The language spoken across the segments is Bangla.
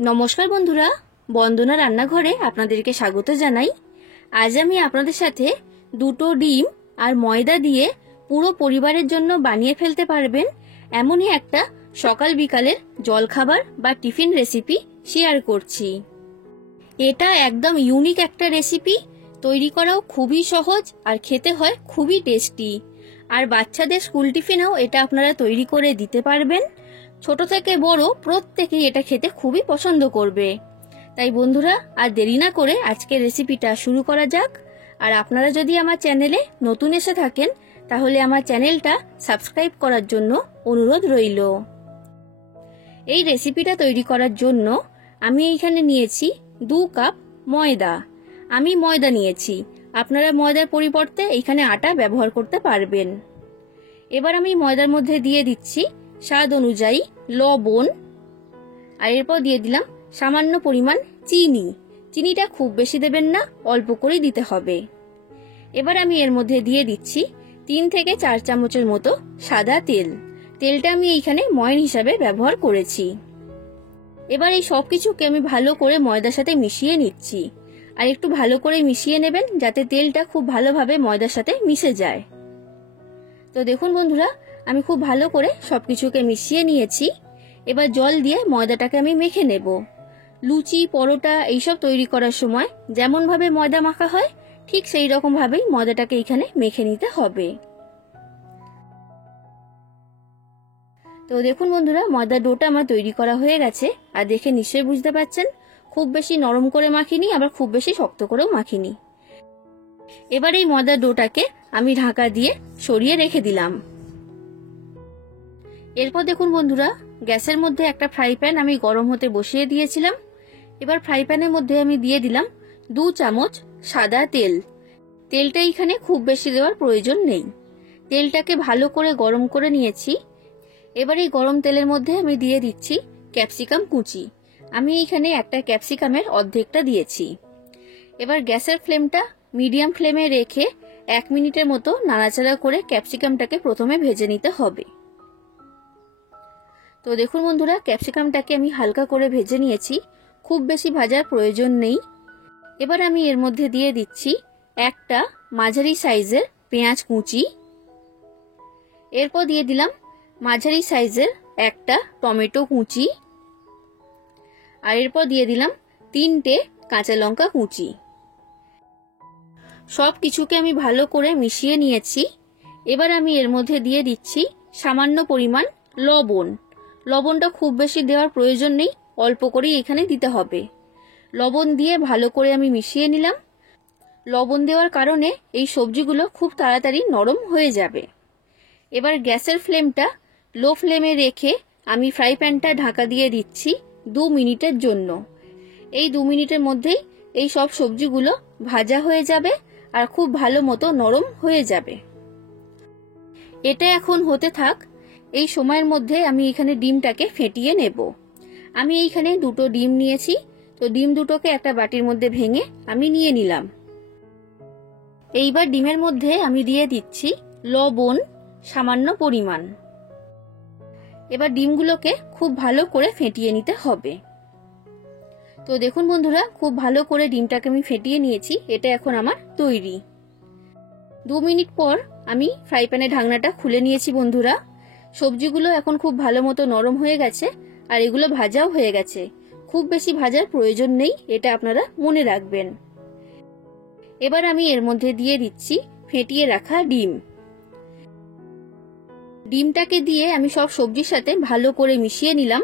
নমস্কার বন্ধুরা, বন্দনা রান্নাঘরে আপনাদেরকে স্বাগত জানাই। আজ আমি আপনাদের সাথে দুটো ডিম আর ময়দা দিয়ে পুরো পরিবারের জন্য বানিয়ে ফেলতে পারবেন এমনই একটা সকাল বিকালের জলখাবার বা টিফিন রেসিপি শেয়ার করছি। এটা একদম ইউনিক একটা রেসিপি, তৈরি করাও খুবই সহজ আর খেতে হয় খুবই টেস্টি। আর বাচ্চাদের স্কুল টিফিনেও এটা আপনারা তৈরি করে দিতে পারবেন। ছোট থেকে বড় প্রত্যেকেই এটা খেতে খুবই পছন্দ করবে। তাই বন্ধুরা, আর দেরি না করে আজকের রেসিপিটা শুরু করা যাক। আর আপনারা যদি আমার চ্যানেলে নতুন এসে থাকেন তাহলে আমার চ্যানেলটা সাবস্ক্রাইব করার জন্য অনুরোধ রইল। এই রেসিপিটা তৈরি করার জন্য আমি এইখানে নিয়েছি 2 কাপ ময়দা। আমি ময়দা নিয়েছি, আপনারা ময়দার পরিবর্তে এইখানে আটা ব্যবহার করতে পারবেন। এবার আমি ময়দার মধ্যে দিয়ে দিচ্ছি স্বাদ অনুযায়ী লবণ, আর এরপর দিয়ে দিলাম সামান্য পরিমাণ চিনি। চিনিটা খুব বেশি দেবেন না, অল্প করে দিতে হবে। এবার আমি এর মধ্যে দিয়ে দিচ্ছি 3 থেকে 4 চামচের মতো সাদা তেল। তেলটা আমি এইখানে ময়ন হিসাবে ব্যবহার করেছি। এবার এই সব কিছুকে আমি ভালো করে ময়দার সাথে মিশিয়ে নিচ্ছি। আর একটু ভালো করে মিশিয়ে নেবেন যাতে তেলটা খুব ভালোভাবে ময়দার সাথে মিশে যায়। তো দেখুন বন্ধুরা, আমি খুব ভালো করে সবকিছুকে মিশিয়ে নিয়েছি। এবার জল দিয়ে ময়দাটাকে আমি মেখে নেব। লুচি, পরোটা এইসব তৈরি করার সময় যেমন ভাবে ময়দা মাখা হয় ঠিক সেই রকম ভাবেই ময়দাটাকে এখানে মেখে নিতে হবে। তো দেখুন বন্ধুরা, ময়দার ডোটা আমার তৈরি করা হয়ে গেছে। আর দেখে নিশ্চয়ই বুঝতে পারছেন খুব বেশি নরম করে মাখিনি, আবার খুব বেশি শক্ত করেও মাখিনি। এবার এই ময়দার ডোটাকে আমি ঢাকা দিয়ে সরিয়ে রেখে দিলাম। এরপর দেখুন বন্ধুরা, গ্যাসের মধ্যে একটা ফ্রাই প্যান আমি গরম হতে বসিয়ে দিয়েছিলাম। এবার ফ্রাই প্যানের মধ্যে আমি দিয়ে দিলাম 2 চামচ সাদা তেল। তেলটা এখানে খুব বেশি দেওয়ার প্রয়োজন নেই। তেলটাকে ভালো করে গরম করে নিয়েছি। এবার এই গরম তেলের মধ্যে আমি দিয়ে দিচ্ছি ক্যাপসিকাম কুচি। আমি এইখানে একটা ক্যাপসিকামের অর্ধেকটা দিয়েছি। এবার গ্যাসের ফ্লেমটা মিডিয়াম ফ্লেমে রেখে 1 মিনিটের মতো নাড়াচাড়া করে ক্যাপসিকামটাকে প্রথমে ভেজে নিতে হবে। তো দেখুন বন্ধুরা, ক্যাপসিকামটাকে আমি হালকা করে ভেজে নিয়েছি, খুব বেশি ভাজার প্রয়োজন নেই। এবার আমি এর মধ্যে দিয়ে দিচ্ছি একটা মাঝারি সাইজের পেঁয়াজ কুচি। এরপর দিয়ে দিলাম মাঝারি সাইজের একটা টমেটো কুচি। আর এরপর দিয়ে দিলাম 3টে কাঁচা লঙ্কা কুচি। সব কিছুকে আমি ভালো করে মিশিয়ে নিয়েছি। এবার আমি এর মধ্যে দিয়ে দিচ্ছি সামান্য পরিমাণ লবণ। লবণটা খুব বেশি দেওয়ার প্রয়োজন নেই, অল্প করেই এখানে দিতে হবে। লবণ দিয়ে ভালো করে আমি মিশিয়ে নিলাম। লবণ দেওয়ার কারণে এই সবজিগুলো খুব তাড়াতাড়ি নরম হয়ে যাবে। এবার গ্যাসের ফ্লেমটা লো ফ্লেমে রেখে আমি ফ্রাই প্যানটা ঢাকা দিয়ে দিচ্ছি 2 মিনিটের জন্য। এই 2 মিনিটের মধ্যেই এই সব সবজিগুলো ভাজা হয়ে যাবে আর খুব ভালো মতো নরম হয়ে যাবে। এটা এখন হতে থাক। এই সময়ের মধ্যে আমি এখানে ডিমটাকে ফেটিয়ে নেব। আমি এইখানে 2টো ডিম নিয়েছি। তো ডিম দুটোকে একটা বাটির মধ্যে ভেঙে আমি নিয়ে নিলাম। এইবার ডিমের মধ্যে আমি দিয়ে দিচ্ছি লবণ সামান্য পরিমাণ। এবার ডিমগুলোকে খুব ভালো করে ফেটিয়ে নিতে হবে। তো দেখুন বন্ধুরা, খুব ভালো করে ডিমটাকে আমি ফেটিয়ে নিয়েছি। এটা এখন আমার তৈরি। 2 মিনিট পর আমি ফ্রাই প্যানের ঢাকনাটা খুলে নিয়েছি বন্ধুরা। সবজিগুলো এখন খুব ভালো মতো নরম হয়ে গেছে আর এগুলো ভাজাও হয়ে গেছে। খুব বেশি ভাজার প্রয়োজন নেই, এটা আপনারা মনে রাখবেন। এবার আমি এর মধ্যে দিয়ে দিচ্ছি ফেটিয়ে রাখা ডিম। ডিমটাকে দিয়ে আমি সব সবজির সাথে ভালো করে মিশিয়ে নিলাম।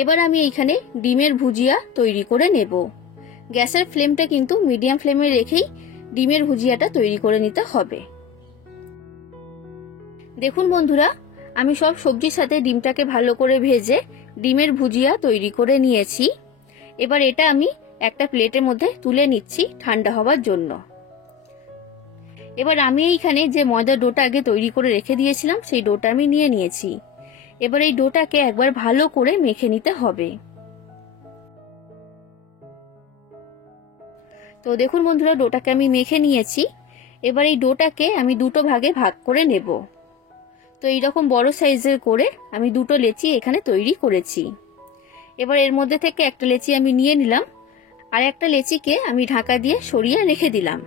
এবার আমি এইখানে ডিমের ভুজিয়া তৈরি করে নেব। গ্যাসের ফ্লেমটা কিন্তু মিডিয়াম ফ্লেমে রেখেই ডিমের ভুজিয়াটা তৈরি করে নিতে হবে। দেখুন বন্ধুরা, আমি সব সবজির সাথে ডিমটাকে ভালো করে ভেজে ডিমের ভুজিয়া তৈরি করে নিয়েছি। এবার এটা আমি একটা প্লেটের মধ্যে তুলে নিচ্ছি ঠান্ডা হওয়ার জন্য। এবার আমি এইখানে যে ময়দার ডোটা আগে তৈরি করে রেখে দিয়েছিলাম সেই ডোটা আমি নিয়ে নিয়েছি। এবার এই ডোটাকে একবার ভালো করে মেখে নিতে হবে। তো দেখুন বন্ধুরা, ডোটাকে আমি মেখে নিয়েছি। এবার এই ডোটাকে আমি 2টো ভাগে ভাগ করে নেব। তো এইরকম বড় সাইজের করে আমি 2টো লেচি এখানে তৈরি করেছি। এবার এর মধ্যে থেকে একটা লেচি আমি নিয়ে নিলাম, আর একটা লেচিকে আমি ঢাকা দিয়ে সরিয়ে রেখে দিলাম।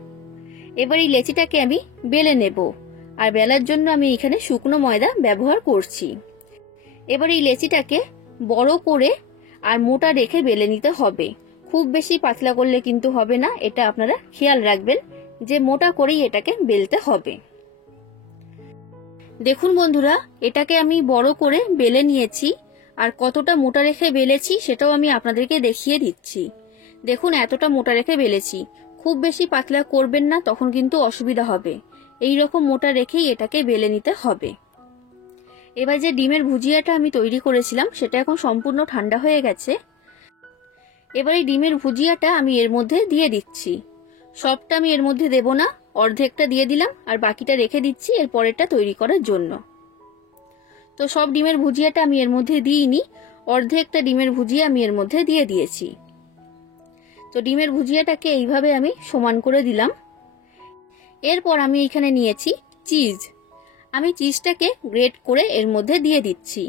এবার এই লেচিটাকে আমি বেলে নেব, আর বেলার জন্য আমি এখানে শুকনো ময়দা ব্যবহার করছি। এবার এই লেচিটাকে বড় করে আর মোটা রেখে বেলে নিতে হবে। খুব বেশি পাতলা করলে কিন্তু হবে না, এটা আপনারা খেয়াল রাখবেন যে মোটা করেই এটাকে বেলতে হবে। দেখুন বন্ধুরা, এটাকে আমি বড় করে বেলে নিয়েছি, আর কতটা মোটা রেখে বেলেছি সেটাও আমি আপনাদেরকে দেখিয়ে দিচ্ছি। দেখুন এতটা মোটা রেখে বেলেছি, খুব বেশি পাতলা করবেন না, তখন কিন্তু অসুবিধা হবে। এই রকম মোটা রেখেই এটাকে বেলে নিতে হবে। এবার যে ডিমের ভুজিয়াটা আমি তৈরি করেছিলাম সেটা এখন সম্পূর্ণ ঠান্ডা হয়ে গেছে। এবার এই ডিমের ভুজিয়াটা আমি এর মধ্যে দিয়ে দিচ্ছি। সবটা আমি এর মধ্যে দেব না, অর্ধেকটা দিয়ে দিলাম আর বাকিটা রেখে দিচ্ছি এর পরেরটা তৈরি করার জন্য। তো সব ডিমের ভুজিয়াটা আমি এর মধ্যে দিইনি, অর্ধেকটা ডিমের ভুজিয়া আমি এর মধ্যে দিয়ে দিয়েছি। তো ডিমের ভুজিয়াটাকে এইভাবে আমি সমান করে দিলাম। এরপর আমি এখানে নিয়েছি চিজ। আমি চিজটাকে গ্রেট করে এর মধ্যে দিয়ে দিচ্ছি।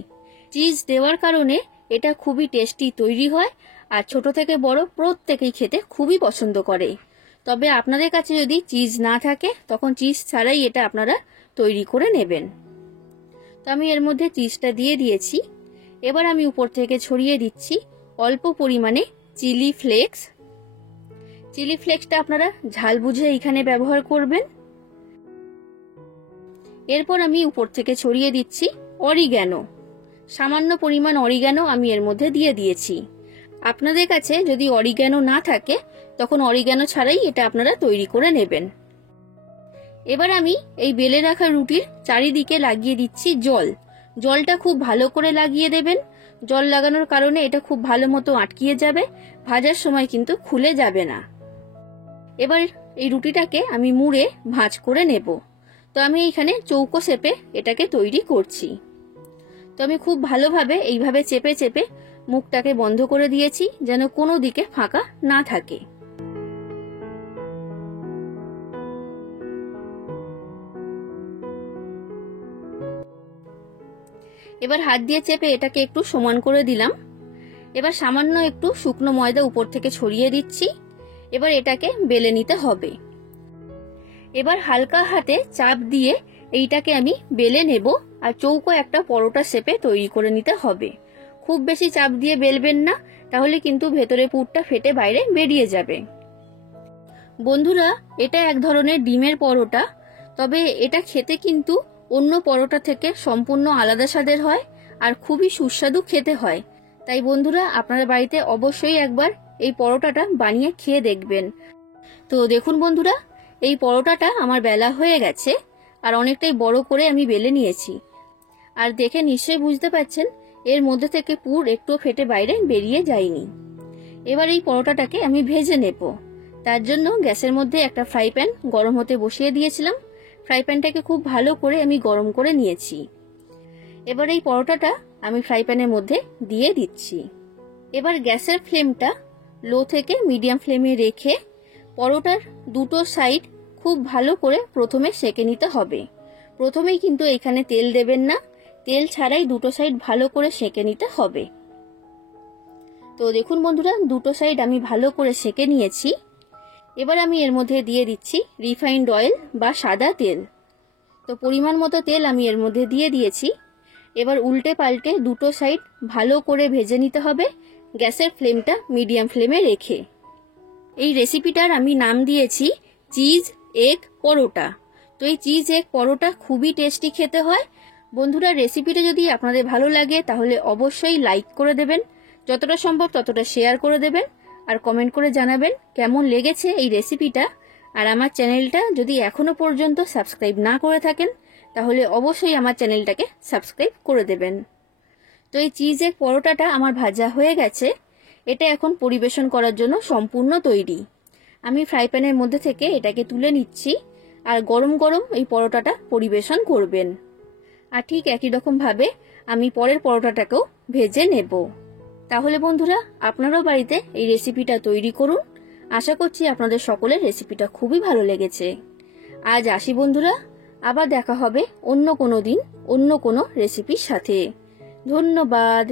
চিজ দেওয়ার কারণে এটা খুবই টেস্টি তৈরি হয়, আর ছোট থেকে বড় প্রত্যেকেই খেতে খুবই পছন্দ করে। তবে আপনাদের কাছে যদি চিজ না থাকে তখন চিজ ছাড়াই এটা আপনারা তৈরি করে নেবেন। তো আমি এর মধ্যে চিজটা দিয়ে দিয়েছি। এবার আমি উপর থেকে ছড়িয়ে দিচ্ছি অল্প পরিমাণে চিলি ফ্লেক্স। চিলি ফ্লেক্সটা আপনারা ঝাল বুঝে এখানে ব্যবহার করবেন। এরপর আমি উপর থেকে ছড়িয়ে দিচ্ছি অরিগ্যানো। সামান্য পরিমাণ অরিগ্যানো আমি এর মধ্যে দিয়ে দিয়েছি। আপনাদের কাছে যদি অরিগ্যানো না থাকে তখন অরিগ্যানো ছাড়াই এটা আপনারা তৈরি করে নেবেন। এবার আমি এই বেলে রাখা রুটির চারিদিকে লাগিয়ে দিচ্ছি জল। জলটা খুব ভালো করে লাগিয়ে দেবেন। জল লাগানোর কারণে এটা খুব ভালো মতো আটকিয়ে যাবে, ভাজার সময় কিন্তু খুলে যাবে না। এবার এই রুটিটাকে আমি মুড়ে ভাঁজ করে নেব। তো আমি এখানে চৌকো শেপে এটাকে তৈরি করছি। তো আমি খুব ভালোভাবে এইভাবে চেপে চেপে মুখটাকে বন্ধ করে দিয়েছি যেন কোনো দিকে ফাঁকা না থাকে। এবার হাত দিয়ে চেপে এটাকে একটু সমান করে দিলাম। এবার সামান্য একটু শুকনো ময়দা উপর থেকে ছড়িয়ে দিচ্ছি। এবার এটাকে বেলে নিতে হবে। এবার হালকা হাতে চাপ দিয়ে এইটাকে আমি বেলে নেব, আর চৌকো একটা পরোটা শেপে তৈরি করে নিতে হবে। খুব বেশি চাপ দিয়ে বেলবেন না, তাহলে কিন্তু ভেতরে পুরটা ফেটে বাইরে বেরিয়ে যাবে। বন্ধুরা, এটা এক ধরনের ডিমের পরোটা, তবে এটা খেতে কিন্তু অন্য পরোটা থেকে সম্পূর্ণ আলাদা স্বাদের হয় আর খুবই সুস্বাদু খেতে হয়। তাই বন্ধুরা, আপনারা বাড়িতে অবশ্যই একবার এই পরোটাটা বানিয়ে খেয়ে দেখবেন। তো দেখুন বন্ধুরা, এই পরোটাটা আমার বেলা হয়ে গেছে, আর অনেকটাই বড় করে আমি বেলে নিয়েছি। আর দেখে নিশ্চয়ই বুঝতে পারছেন এর মধ্যে থেকে পুর একটু ফেটে বাইরে বেরিয়ে যায়নি। এবার এই পরোটাটাকে আমি ভেজে নেব। তার জন্য গ্যাসের মধ্যে একটা ফ্রাই প্যান গরম হতে বসিয়ে দিয়েছিলাম। ফ্রাই প্যানটাকে খুব ভালো করে আমি গরম করে নিয়েছি। এবার এই পরোটাটা আমি ফ্রাই প্যানের মধ্যে দিয়ে দিচ্ছি। এবার গ্যাসের ফ্লেমটা লো থেকে মিডিয়াম ফ্লেমে রেখে পরোটার দুটো সাইড খুব ভালো করে প্রথমে সেঁকে নিতে হবে। প্রথমেই কিন্তু এখানে তেল দেবেন না, তেল ছাড়াই দুটো সাইড ভালো করে সেঁকে নিতে হবে। তো দেখুন বন্ধুরা, দুটো সাইড আমি ভালো করে সেঁকে নিয়েছি। এবার আমি এর মধ্যে দিয়ে দিচ্ছি রিফাইন্ড অয়েল বা সাদা তেল। তো পরিমাণ মতো তেল আমি এর মধ্যে দিয়ে দিয়েছি। এবার উল্টে পাল্টে দুটো সাইড ভালো করে ভেজে নিতে হবে, গ্যাসের ফ্লেমটা মিডিয়াম ফ্লেমে রেখে। এই রেসিপিটার আমি নাম দিয়েছি চিজ এগ পরোটা। তো এই চিজ এগ পরোটা খুবই টেস্টি খেতে হয়। বন্ধুরা, রেসিপিটা যদি আপনাদের ভালো লাগে তাহলে অবশ্যই লাইক করে দেবেন, যতটা সম্ভব ততটা শেয়ার করে দেবেন, আর কমেন্ট করে জানাবেন কেমন লেগেছে এই রেসিপিটা। আর আমার চ্যানেলটা যদি এখনো পর্যন্ত সাবস্ক্রাইব না করে থাকেন তাহলে অবশ্যই আমার চ্যানেলটাকে সাবস্ক্রাইব করে দেবেন। তো এই চিজ এগ পরোটাটা আমার ভাজা হয়ে গেছে। এটা এখন পরিবেশন করার জন্য সম্পূর্ণ তৈরি। আমি ফ্রাই প্যানের মধ্যে থেকে এটাকে তুলে নিচ্ছি, আর গরম গরম এই পরোটাটা পরিবেশন করবেন। আর ঠিক একই রকম ভাবে আমি পরের পরোটাটাকেও ভেজে নেব। তাহলে বন্ধুরা, আপনারাও বাড়িতে এই রেসিপিটা তৈরি করুন। আশা করছি আপনাদের সকলের রেসিপিটা খুবই ভালো লেগেছে। আজ আসি বন্ধুরা, আবার দেখা হবে অন্য কোনো দিন অন্য কোনো রেসিপির সাথে। ধন্যবাদ।